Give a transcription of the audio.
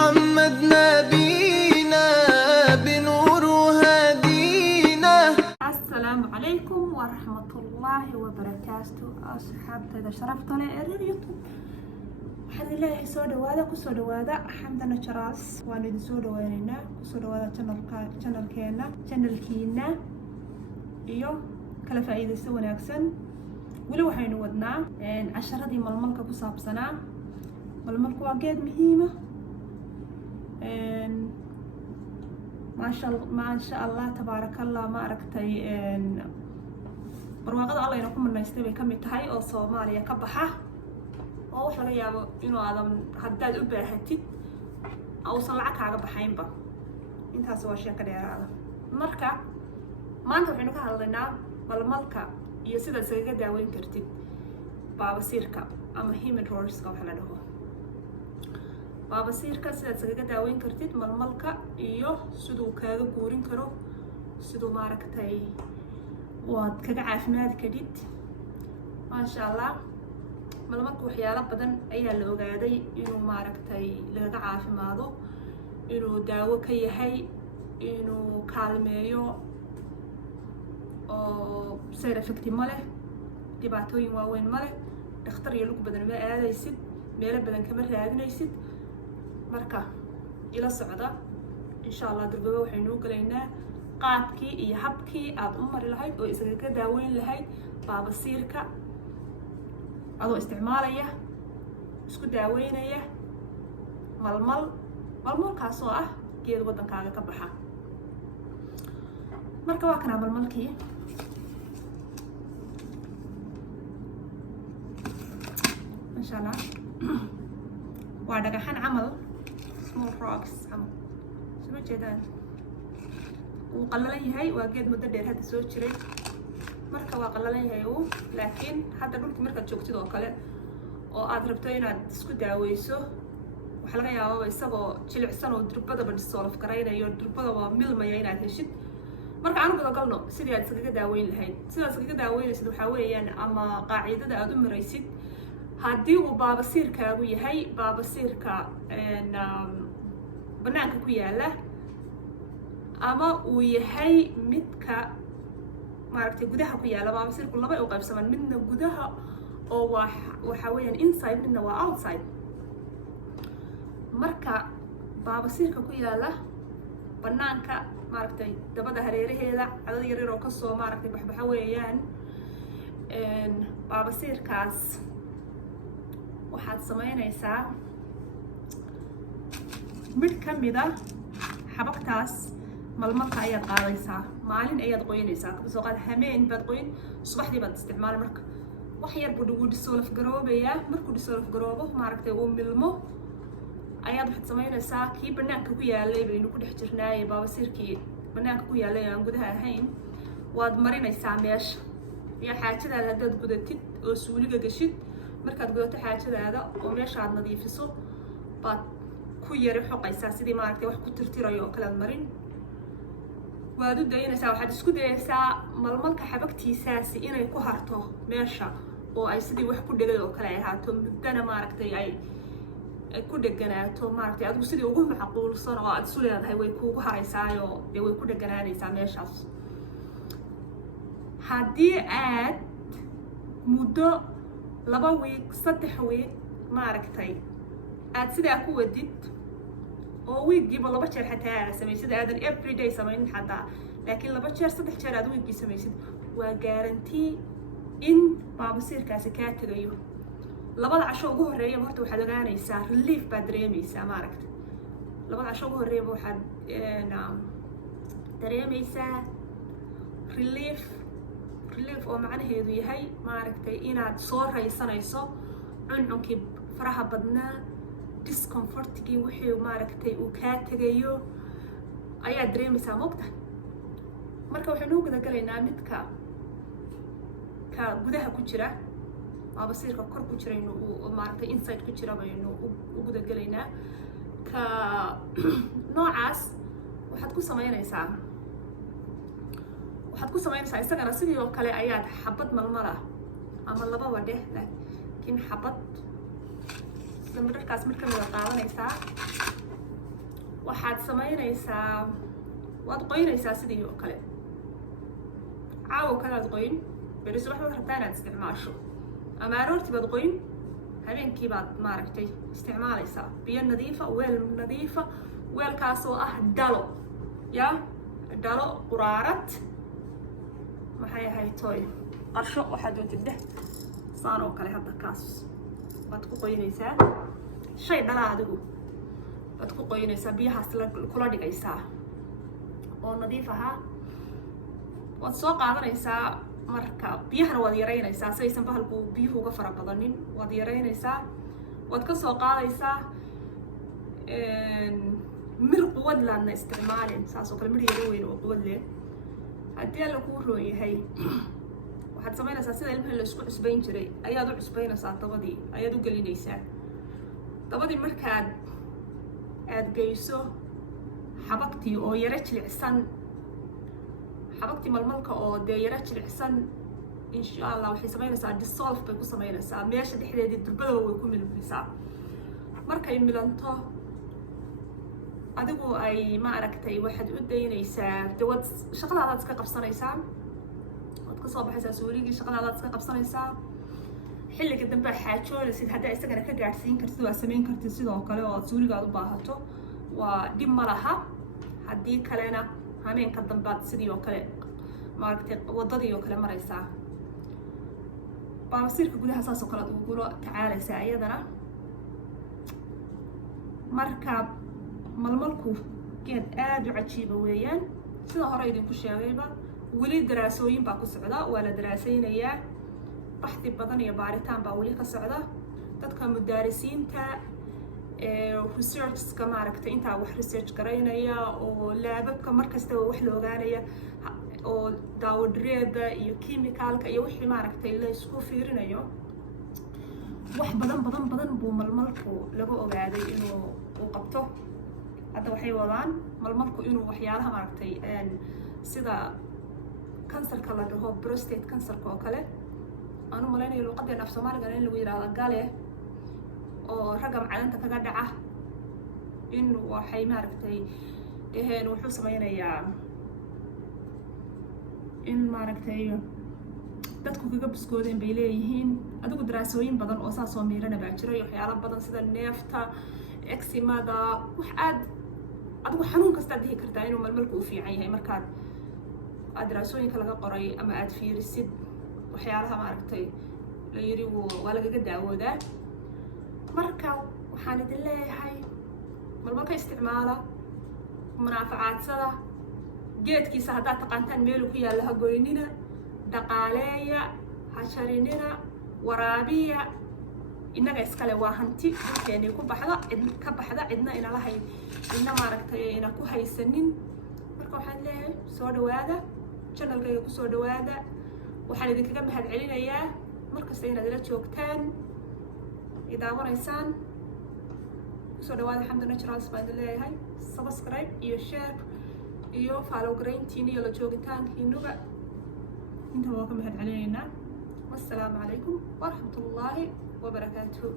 محمد نبينا بنور هدينا. السلام عليكم ورحمة الله وبركاته. أصحابتي إذا شرفت لي اليوتيوب waxaan ilaahay soo dhawaada xamda naturals waan idin soo dhawaaneynaa kusoo dhawaada channelkiina iyo kala faa'iideyso wanaagsan. weli waxaynu wadnaa casharadii malmalka ku saabsanaa. malmalku waa geed muhiima maasha allah tabaarakallah. ma aragtay barwaaqada alla ina ku manaystay bay ka mid tahay oo Soomaaliya ka baxa oo wax laga yaabo inuu aadan haddaad u baahatid uusan lacag kaaga baxaynba. intaas waa sheeko dheeraada. marka maanta waxaynu ka hadlaynaa malmalka iyo sidaad iskaga daaweyn kartid baabasiirka ama hemorrhoidska waxa la dhaho. baabasiirka sidaad iskaga daaweyn kartid malmalka iyo siduu kaaga guurin karo, siduu maaragtay waad kaga caafimaad kadid. maasha allah. malmalka waxyaalo badan ayaa la ogaaday inuu maaragtay lagaga caafimaado, inuu daawo ka yahay, inuu kaalmeeyo oo side effect ma leh, dhibaatooyin waaweyn ma leh, dhakhtar iyo lug badan ma aadaysid, meelo badan kama raadinaysid. marka ila socda insha allah. durbaba waxaynu galaynaa qaadkii iyo habkii aad u mari lahayd oo iskaga daaweyn lahayd baabasiirka adoo isticmaalaya isku daaweynaya malmalkaas oo ah geed wadankaaga ka baxa. marka waa kana malmalkii. masha allah. waa dhagaxan camal, small rocks camal, soo jeedaan. wuu qallalan yahay, waa geed muddo dheer hadda soo jiray. marka waa qallalan yahay uu, laakiin hadda dhulkii markaad joogtid oo kale oo aad rabto inaad isku daaweyso, waxa laga yaabaa isagoo jilicsan oo durbadaba dissolve garaynayo, durbadaba milmaya inaad heshid. marka aanu gudagalno sidii aad iskaga daaweyn lahayd. sidaad iskaga daaweynaysid waxaa weeyaan ama qaacidada aad u maraysid, haddii uu baabasiirkaagu yahay baabasiirka banaanka ku yaala, ama uu yahay midka maaragtay gudaha ku yaala. baabasiirku laba u qaybsamaan, midna gudaha oo waxa weeyaan inside, midna waa outside. marka baabasiirka ku yaala banaanka maaragtay dabada hareeraheeda cadad yar yar oo kasoo maaragtay baxbaxa weeyaan. baabasiirkaas waxaad samaynaysaa mid ka mida xabagtaas malmalka ayaad qaadaysaa, maalin ayaad qoynaysaa. kasoo qaad hameen baad qoyn, subaxdii baad isticmaali. marka wax yar buu wuu dissolve garoobayaa. markuu dissolve garoobo maaragtay uu milmo ayaad waxaad samaynaysaa kii banaanka ku yaalay baynu ku dhex jirnaaye, baabasiirkii banaanka ku yaalay aan gudaha ahayn, waad marinaysaa meesha. iyo xaajadaada haddaad gudatid oo suuliga gashid, markaad gudato xaajadaada oo meesha aad nadiifiso baad ku yari xoqaysaa sidii maaragtay wax ku tirtirayo oo kale aad marin. waad u daynaysaa. waxaad isku dayaysaa malmalka xabagtiisaasi inay ku harto meesha oo ay sidii wax ku dhegay oo kale ay ahaato, muddana maaragtay ay ku dheganaato. maaragtay adigu sidii ugu macquulsan oo aad isu leedahay way kuugu haraysaayo dee way ku dheganaanaysaa meeshaas. haddii aad muddo 2 wiig 3 wiig maaragtay aad sidaa ku wadid oo wiigiiba 2 jeer xataa aad samaysid, aadan everyday samaynin xataa, laakiin 2 jeer 3 jeer aad wiigii samaysid, waa guarantee in baabasiirkaasi kaa tegayo. 2 casho ugu horreeyaba horta waxaad ogaanaysaa relief baad dareemaysaa. maaragtay 2 casho ugu horreeyaba waxaad dareemaysaa relief oo macnaheedu yahay maaragtay inaad soo raysanayso cuncunkii faraha badnaa, discomfortkii wixii maaragtay uu kaa tegayo ayaad dareemaysaa moogta. marka waxaynu u gudagalaynaa midka ka gudaha ku jira, baabasiirka kor ku jira maaragtay inside ku jira baynu u gudagalaynaa. ka noocaas waxaad ku samaynaysaa isagana sidii oo kale ayaad xabad malmala ama 2 dheh, laakiin xabad sida markaas mid ka mid ah qaadanaysaa waxaad samaynaysaa waad qoynaysaa sidii oo kale caawo kalaad qoyn beri subax baad rabtaa inaad isticmaasho ama aroortii baad qoyn habeenkii baad maaragtay isticmaalaysaa biyo nadiifa weel nadiifa weelkaasoo ah dhalo ya dhalo quraarad maxay ahayd tooy qarsho waxaad doontid dheh saan oo kale hadda kaas baad ku qoynaysaa shay dhala adigu baad ku qoynaysaa biyahaas kula dhigaysaa oo nadiif ahaa waad soo qaadanaysaa marka biyahana waad yaraynaysaa si aysan bahalku biyuhu uga fara badanin waad yaraynaysaa waad ka soo qaadaysaa mir quwad laadna isticmaalin saas oo kale mir yaro weyn oo quwad leh haddii alla kuu roon yahay waxaad samaynaysaa sida ilmaha la isku cusbayn jiray ayaad u cusbaynaysaa dabadii ayaad u gelinaysaa dabadii markaad aad geyso xabagtii oo yaro jilicsan xabagtii malmalka oo dee yaro jilicsan insha allah waxay samaynaysaa dissolve bay ku samaynaysaa meesha dhexdeedii durbadaba way ku milmaysaa markay milanto adigu ay ma aragtay waxaad u daynaysaa dee waad shaqadaadaad iska qabsanaysaa waad ka soo baxaysaa suurigii shaqadaadaad iska qabsanaysaa xilliga dambe xaajoonaysid haddaa isagana ka gaadhsiin kartid waa samayn kartid sidoo kale oo aad suurigaad u baahato waa dhib ma laha haddii kalena hameenka dambaad sidii oo kale maaragtay waddadii oo kale maraysaa baabasiirka gudaha saas oo kale aad ugula tacaalaysaa iyadana marka malmalku geed aad u cajiiba weeyaan sida hore idinku sheegayba weli daraasooyin baa ku socda waa la daraasaynayaa baxdi badan iyo baaritaan baa weli ka socda dadka mudaarisiinta researchska maaragtay intaa wax research garaynaya oo laababka markastaba wax la ogaanaya oo daawodreeda iyo chemicalka iyo wixii maaragtay la isku fiirinayo wax badan buu malmalku laga ogaaday inuu uu qabto hadda waxay wadaan malmalku inuu waxyaalaha maaragtay sida kansarka la dhaho prostate kansarka oo kale aanu malaynayo luqadeena af soomaaliga in lagu yidhaahdo gale oo ragga macdanta kaga dhaca in waxay maaragtay dheheen wuxuu sameynayaa in maaragtay dadku kaga biskoodeen bay leeyihiin adigu daraasooyin badan oo saas oo miirana baa jira iyo waxyaalo badan sida neefta eximada wax aad adigu xanuun kasta dhihi kartaa inuu malmalku u fiican yahay markaad daraasooyinka laga qoray ama aad fiirisid waxyaalaha maaragtay la yiri waa lagaga daawoodaa marka waxaan idin leeyahay malmalka isticmaala munaaficaadsada geedkiisa haddaad taqaantaan meelu ku yaalla ha goynina dhaqaaleeya ha jarinina waraabiya innaga iskale waa hanti dhulkeenii ku baxda ka baxda cidna inala hay cidna maaragtay ina ku haysanin marka waxaan leeyahay soo dhawaada channelkayga ku soo dhawaada waxaan idinkaga mahad celinayaa markasta inaad ila joogtaan idaawanaysaan kusoo dhawaada xamda naturals baan idin leeyahay subscribe iyo share iyo follow garayntiin iyo la joogitaankiinuga inta waa ka mahad celinaynaa wassalaamu calaykum waraxmatullaahi wabarakaatuhu